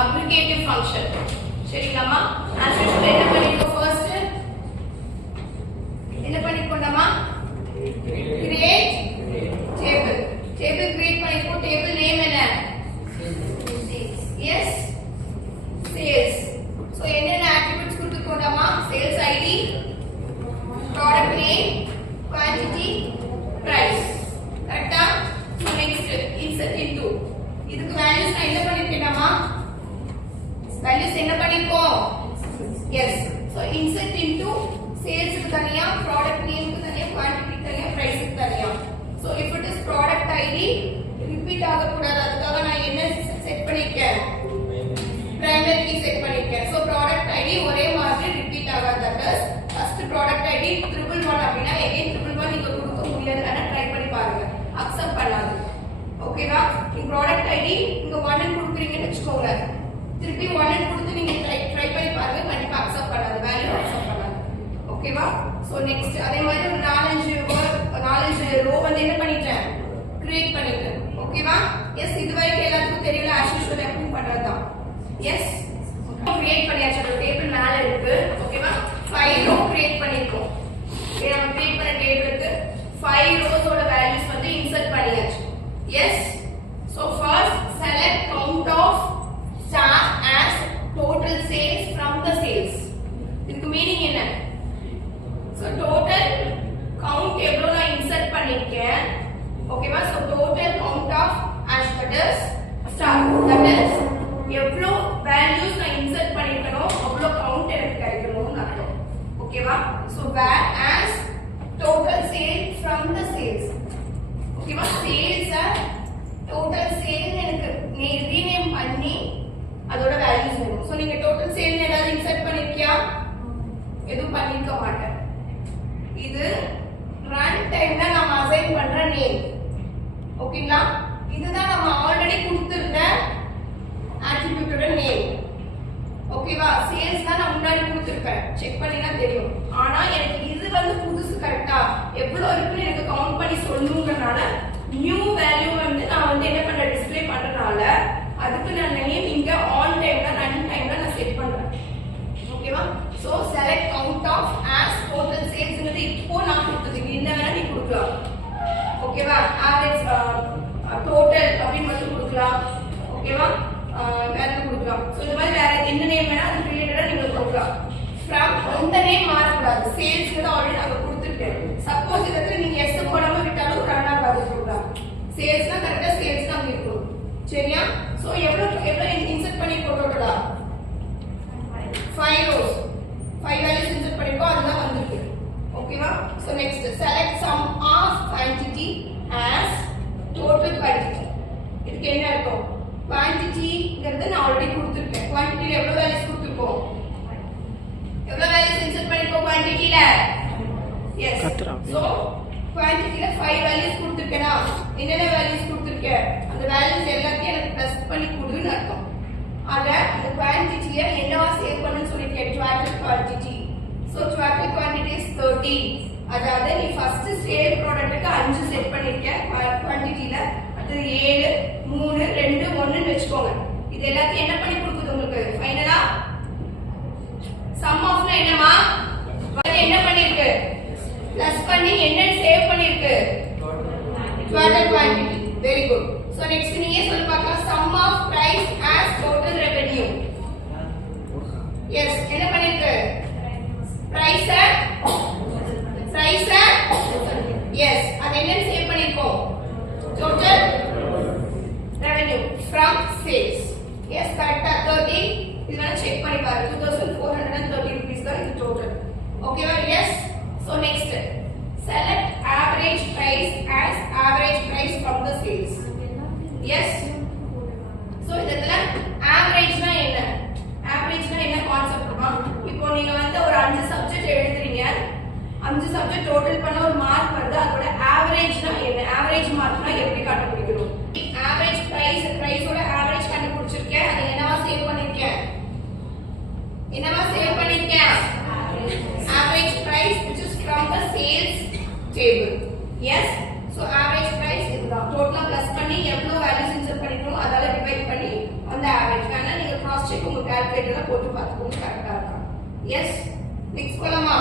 aggregative function. சரிங்களாமா? as usual என்ன பண்ணிருக்கோம் first? என்ன பண்ணிருக்கோம்மா? create table. Table create பண்ணிருக்கோம். Table name என்ன? Yes. Sales. So என்னென்ன attributes கொடுத்துருக்கோம்மா? Sales ID, product name, quantity, price. கரெக்ட்டா? So next insert into. இதுக்கு values நான் என்ன பண்ணிருக்கேன்மா? values என்ன பண்ணிருக்கோம்? Yes. So insert into sales க்கு தனியா, product name க்கு தனியா, quantity க்கு தனியா, price க்கு தனியா. So if it is product ID repeat ஆக கூடாது. அதுக்காக நான் என்ன செட் பண்ணிருக்கேன்? primary key செட் பண்ணிருக்கேன். So product ID ஒரே மாதிரி repeat ஆகாது. that is first product ID 111 அப்படினா again 111 நீங்க கொடுக்க முடியாதுன்னா ட்ரை பண்ணி பாருங்க. அக்செப்ட் பண்ணாது. ஓகேவா? இந்த product ID இங்க 1 ன்னு கொடுக்குறீங்கன்னு வெச்சுக்கோங்க. திருப்பி 1 ன்னு கொடுத்து நீங்க ட்ரை பண்ணி பாருங்க. கண்டிப்பா அக்செப்ட் பண்ணாது. வேல்யூ அக்செப்ட் பண்ணாது. ஓகேவா? சோ நெக்ஸ்ட் அதே மாதிரி ஒரு 4 ரோ வந்து என்ன பண்ணிட்டேன்? கிரியேட் பண்ணிட்டேன். ஓகேவா? எஸ் இது வரைக்கும் எல்லாத்துக்கும் தெரியல as usual எப்படி பண்றதுதான். எஸ் கிரியேட் பண்ணியாச்சு. அந்த டேபிள் மேல இருக்கு. ஓகேவா? 5 ரோ கிரியேட் பண்ணிருக்கோம். ஓகே நம்ம கிரியேட் பண்ண டேபிளுக்கு 5 ரோஸோட வேல்யூஸ் வந்து இன்சர்ட் பண்ணியாச்சு. Yes so first select count of staff as total sales from the sales. இதுக்கு மீனிங் என்ன? so total count எவ்வளவு நான் இன்சர்ட் பண்ணிருக்கேன். ஓகேவா? so total count of as that is staff, that is எவ்வளவு வேல்யூஸ் நான் இன்சர்ட் பண்ணிருக்கனோ அவ்வளவு கவுண்ட் எனக்கு கிடைக்கணும்னு அர்த்தம். ஓகேவா? so where as total sale from the sales. ஓகேவா? sales total sale எனக்கு ரீநேம் பண்ணி அதோட வேல்யூஸ் வேணும். சோ நீங்க டோட்டல் சேல் ஏதாவது இன்சர்ட் பண்ணிருக்கியா? எதுவும் பண்ணிருக்க மாட்டேன். இது ரன் டைம்ல நாம அசைன் பண்ற நேம். ஓகேங்களா? இதுதான் நம்ம ஆல்ரெடி கொடுத்திருந்த attribute நேம். ஓகேவா? சேல்ஸ் தான் நான் முன்னாடி கொடுத்திருப்பேன். செக் பண்ணினா தெரியும். ஆனா எனக்கு இது வந்து புதுசு கரெக்ட்டா எவ்வளவு இருக்குன்னு எனக்கு கவுண்ட் பண்ணி சொல்லணும்ங்கறனால நியூ வேல்யூ வந்து நான் வந்து என்ன பண்ற டிஸ்ப்ளே பண்றனால அதுக்கு நான் நேம் இங்க ஆன் டைம்ல ரன் டைம்ல நான் செட் பண்றேன். ஓகேவா? So select count of as total sales ங்கிறது இப்போ நான் கொடுத்ததுக்கு என்ன வேணா நீ கொடுக்கலாம். ஓகேவா? average total அப்படி மட்டும் கொடுக்கலாம். ஓகேவா? வேற கொடுக்கலாம். சோ இந்த மாதிரி வேற என்ன நேம் வேணா அது ரிலேட்டடா நீங்க கொடுக்கலாம். from அந்த நேம் மாறக்கூடாது. சேல்ஸ் க்கு ஆல்ரெடி நான் கொடுத்திருக்கேன். சப்போஸ் இதுக்கு நீங்க எஸ் போடாம விட்டாலும் ரன் ஆகாது ப்ரோக்ராம். சேல்ஸ்னா கரெக்ட்டா சேல்ஸ் தான் இருக்கும். சரியா? சோ எவ்வளவு இன்சர்ட் பண்ணி போட்டோடா? 5 rows. 5 values இன்சர்ட் பண்ணிக்கோ அதுதான் வந்திருக்கு. ஓகேவா? So next select sum of quantity as total quantity. இதுக்கு என்ன அர்த்தம்? quantityங்கிறது நான் ஆல்ரெடி கொடுத்திருக்கேன். quantityல எவ்வளவு values கொடுத்திருக்கோம்? எவ்வளவு values இன்சர்ட் பண்ணிக்கோ quantityல? yes so quantityல 5 values கொடுத்திருக்கேனா? என்னென்ன values கொடுத்திருக்கேன்? அந்த values எல்லாத்தையும் எனக்கு ப்ளஸ் பண்ணி கொடுன்னு அர்த்தம். ஆக அந்த quantityய என்னவா சேவ் பண்ணனும்னு சொல்லிருக்கேன். total quantity. so total quantity is 30. அதாவது நீ ஃபர்ஸ்ட் சேல் ப்ராடக்ட்க்கு 5 செட் பண்ணிருக்க quantityல. அது 7 3 2 1 ன்னு வெச்சுக்கோங்க. இது எல்லாத்தையும் என்ன பண்ணி கொடுக்குது உங்களுக்கு? ஃபைனலா sum of என்னமா? என்ன பண்ணிருக்கு? பிளஸ் பண்ணி என்ன சேவ் பண்ணிருக்கு? total quantity. very good. so next நீங்க சொல்ல பார்க்கலாம் sum of price as total revenue. yes என்ன பண்ணிருக்கு? price yes அது என்ன சேவ் பண்ணிருக்கோம்? total revenue from sales. yes கரெக்ட்டா 30. இதெல்லாம் செக் பண்ணி பாருங்க. 2430 rupees தான் இது டோட்டல். ஓகேவா? yes so next select average price as average price from the sales. yes so இதெல்ல averageனா என்ன? averageனா என்ன கான்செப்ட்மா? இப்போ நீங்க வந்து ஒரு 5 சப்ஜெக்ட் எழுதுறீங்க. 5 சப்ஜெக்ட் டோட்டல் பண்ண ஒரு மார்க் வருது. அதோட averageனா என்ன? average மார்க்னா எப்படி கண்டுபிடிக்கணும்? average priceோட average கண்டுபிடிச்சிருக்கேன். அது என்னவா சேவ் பண்ணிருக்கேன்? average price which is from the sales table. yes so average price இதுதான். டோட்டலா பிளஸ் பண்ணி எவ்வளவு வேல்யூஸ் இன்சர்ட் பண்ணிருக்கோம் அதால டிவைட் பண்ணி அந்த average வேணா செக் உங்க கால்குலேட்டர்ல போட்டு பார்த்துக்கோங்க கரெக்டா இருக்கா. எஸ், நெக்ஸ்ட் போலாமா?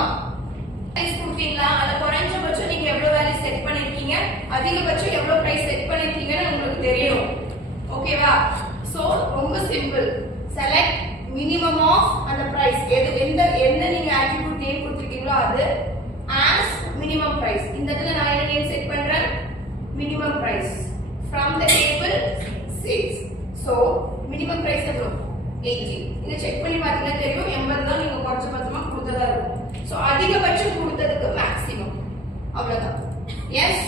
பிரைஸ் கொடுத்தீங்களா? அத குறைஞ்சபட்சம் நீங்க எவ்வளவு வேல்யூ செட் பண்ணிருக்கீங்க, அதிகபட்சம் எவ்வளவு பிரைஸ் செட் பண்ணிருக்கீங்கன்னு உங்களுக்கு தெரியணும். ஓகேவா? சோ ரொம்ப சிம்பிள். செலக்ட் மினிமம் ஆஃப் அந்த பிரைஸ். என்ன நீங்க ஆட்ரிபியூட் நேம் கொடுத்திருக்கீங்களோ அது as minimum price. இந்த இடத்துல நான் என்ன நேம் செட் பண்றேன்? minimum price from the table 6. so minimum price எவ்வளவு? 80. இத செக் பண்ணி பார்த்தீங்கன்னா தெரியும் 80 தான் நீங்க குறைஞ்சபட்சமா கொடுத்ததா இருக்கும். சோ அதிகபட்சம் கொடுத்ததுக்கு மேக்ஸிமம் அவ்வளவுதான். எஸ்